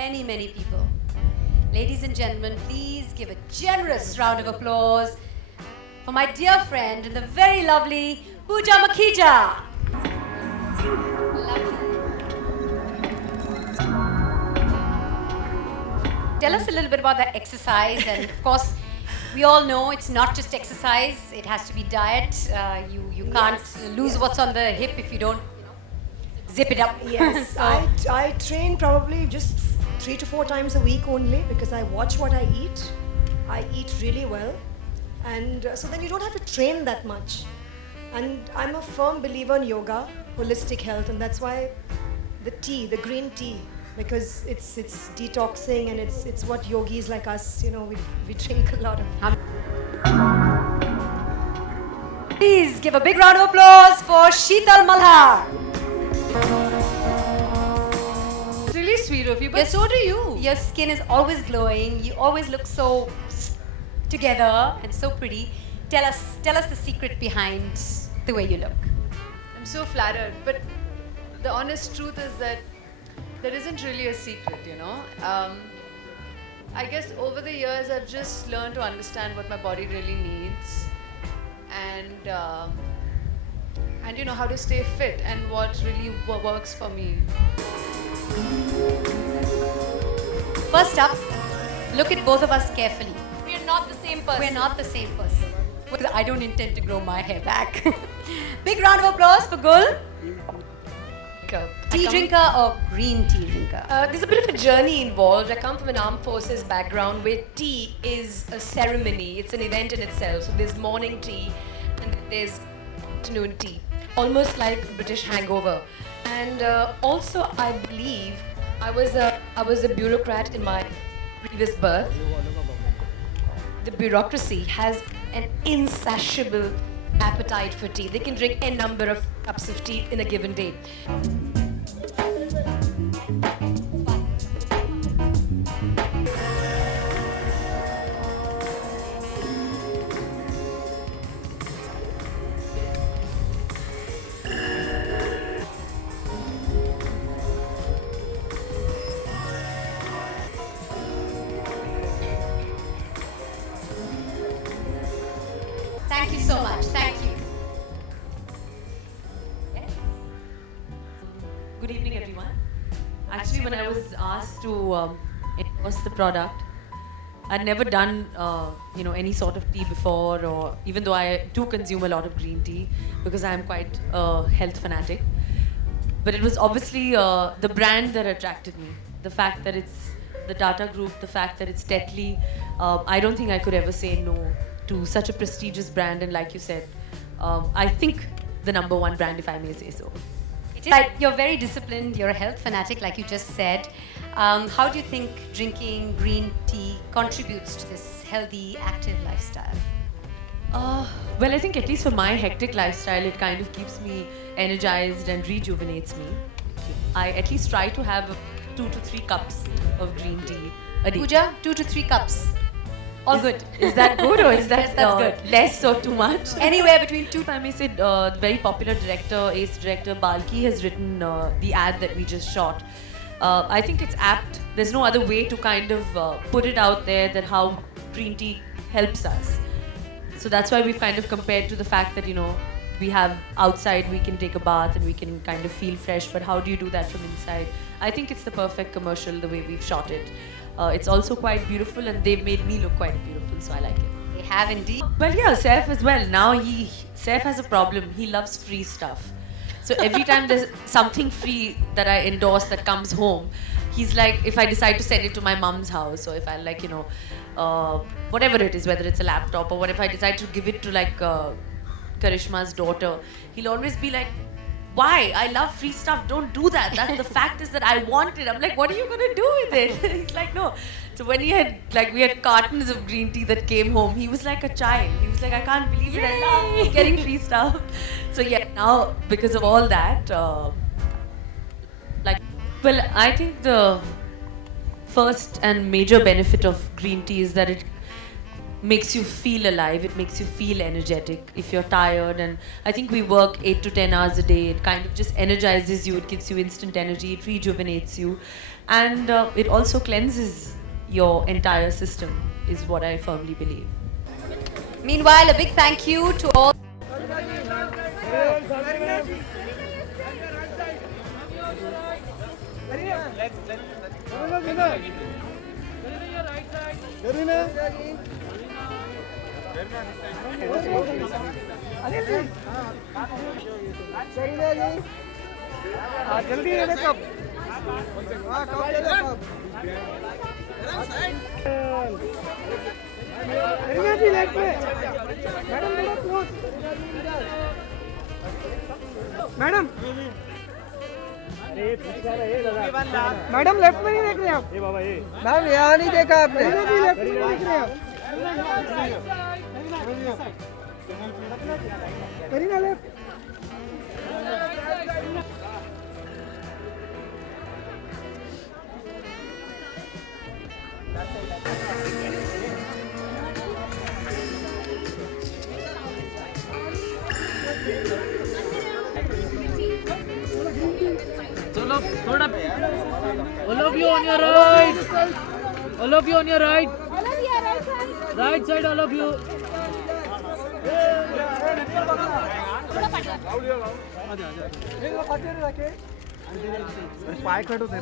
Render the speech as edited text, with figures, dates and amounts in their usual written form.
many, many people. Ladies and gentlemen, please give a generous round of applause for my dear friend and the very lovely Pooja Makhija. Tell us a little bit about the exercise, and of course, we all know it's not just exercise; it has to be diet. You can't lose what's on the hip if you don't zip it up. Yes, So- I train probably just 3 to 4 times a week only because I watch what I eat. I eat really well, and so then you don't have to train that much. And I'm a firm believer in yoga, holistic health, and that's why the tea, the green tea, because it's detoxing and it's what yogis like us, we drink a lot of. Please give a big round of applause for Sheetal Malhar. It's really sweet of you, but Yes. so do you. Your skin is always glowing. You always look so together and so pretty. Tell us the secret behind the way you look. I'm so flattered, but the honest truth is that there isn't really a secret, I guess over the years I've just learned to understand what my body really needs, and how to stay fit and what really works for me. First up, look at both of us carefully. We are not the same person. We're not the same person. I don't intend to grow my hair back. Big round of applause for Gul. Tea drinker or green tea drinker? There's a bit of a journey involved. I come from an armed forces background where tea is a ceremony. It's an event in itself. So there's morning tea and there's afternoon tea. Almost like British hangover. And also I believe I was a bureaucrat in my previous birth. The bureaucracy has an insatiable appetite for tea. They can drink a number of cups of tea in a given day. Thank you so much. Thank you. Good evening, everyone. Actually, when I was asked to endorse the product, I'd never done any sort of tea before, or even though I do consume a lot of green tea because I'm quite a health fanatic. But it was obviously the brand that attracted me. The fact that it's the Tata Group, the fact that it's Tetley. I don't think I could ever say no to such a prestigious brand, and like you said, I think the number one brand, if I may say so. Right, you're very disciplined. You're a health fanatic, like you just said. How do you think drinking green tea contributes to this healthy, active lifestyle? Well, I think at least for my hectic lifestyle, it kind of keeps me energized and rejuvenates me. I at least try to have 2 to 3 cups of green tea a day. Pooja, 2 to 3 cups. All good. Is that good, or is that Yes, that's good. less or too much? Anywhere between 2. If I may say, the very popular director, ace director Balki has written the ad that we just shot. I think it's apt. There's no other way to kind of put it out there that how green tea helps us. So that's why we've kind of compared to the fact that, we have outside, we can take a bath and we can kind of feel fresh, but how do you do that from inside? I think it's the perfect commercial the way we've shot it. It's also quite beautiful, and they've made me look quite beautiful, so I like it. They have indeed. Well, yeah, Saif as well. Now Saif has a problem. He loves free stuff. So every time there's something free that I endorse that comes home, he's like, if I decide to send it to my mom's house, or if I like, whatever it is, whether it's a laptop or what, if I decide to give it to like Karishma's daughter, he'll always be like, why? I love free stuff. Don't do that. That's the fact is that I want it. I'm like, what are you gonna do with it? He's like, no. So when we had cartons of green tea that came home, he was like a child. He was like, I can't believe it. I love getting free stuff. So yeah, now because of all that, I think the first and major benefit of green tea is that makes you feel alive, it makes you feel energetic if you're tired. And I think we work 8 to 10 hours a day. It kind of just energizes you, it gives you instant energy, it rejuvenates you, and it also cleanses your entire system, is what I firmly believe. Meanwhile, a big thank you to all. जल्दी है कब madam madam left में नहीं देख रहे आप ma'am यहाँ नहीं देखा आपने लेफ्ट में देख रहे आप Kareena left Chalo, thoda. All of you on your right. All of you on your right. Right side, all of you. Pi cut होते